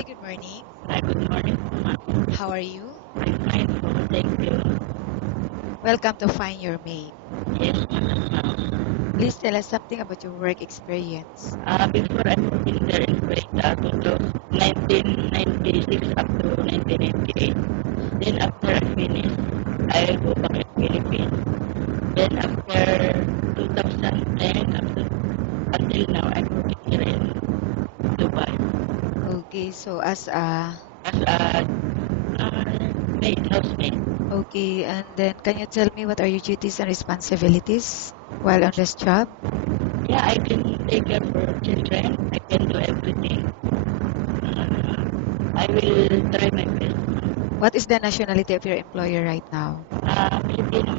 Hi, good morning. Hi, good morning po, ma'am. How are you? I'm fine po, thank you. Welcome to Find Your Mate. Yes, ma'am. Please tell us something about your work experience. Before I'm working there in Kuwait, to 1996 up to 1998. Then after I finish, I go back in Philippines. Then after 2010 up to until now, I'm working here in Dubai Okay, so as a as a maid, housemaid. okay, and then can you tell me what are your duties and responsibilities while on this job? Yeah, I can take care for children. I can do everything. I will try my best. What is the nationality of your employer right now? Filipino.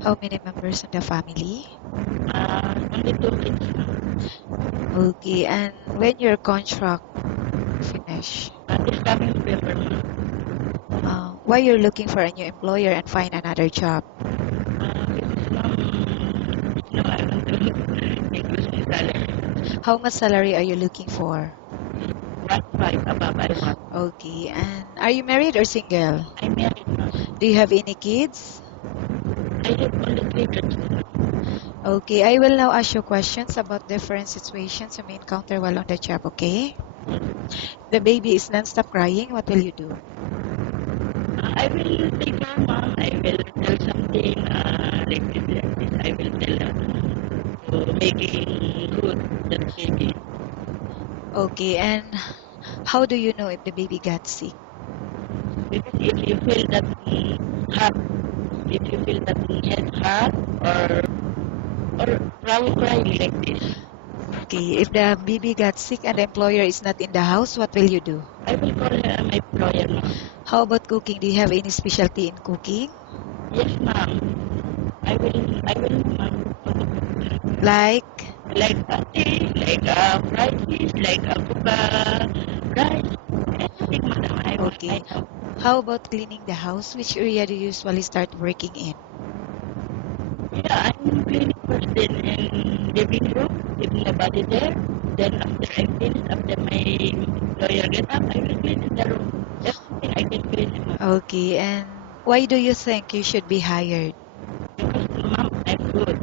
How many members in the family? Only 2 kids. Okay, and when your contract finish, This coming November. why you're looking for a new employer and find another job? Because no, I want to increase my salary. How much salary are you looking for? 1.5 above I want. Okay, and are you married or single? I'm married now. Do you have any kids? I have only 3 kids. Okay, I will now ask you questions about different situations you may encounter while on the job, okay? The baby is non-stop crying, what will you do? I will take her mom. I will tell something like this. I will tell her to making good that baby. Okay, and how do you know if the baby got sick? Because if you feel that hot, if you feel that head hot or probably crying like this, Okay, if the baby got sick and the employer is not in the house, what will you do? I will call my employer, ma'am. How about cooking? Do you have any specialty in cooking? Yes, ma'am. I will, ma'am. Like, Like tea, like fried fish, like rice, everything, madam. I okay. know. How about cleaning the house? Which area do you usually start working in? Yeah, I'm cleaning first, then in living room, if nobody there. Then after I finish, after my lawyer get up, I will clean in the room. Everything I can clean in my Okay, and why do you think you should be hired? because mom, I'm good.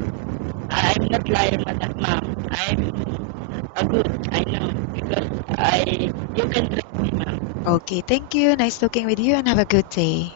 I'm not liar, madam, mom. I'm a good. I know because you can trust me, mom. Okay, thank you. Nice talking with you and have a good day.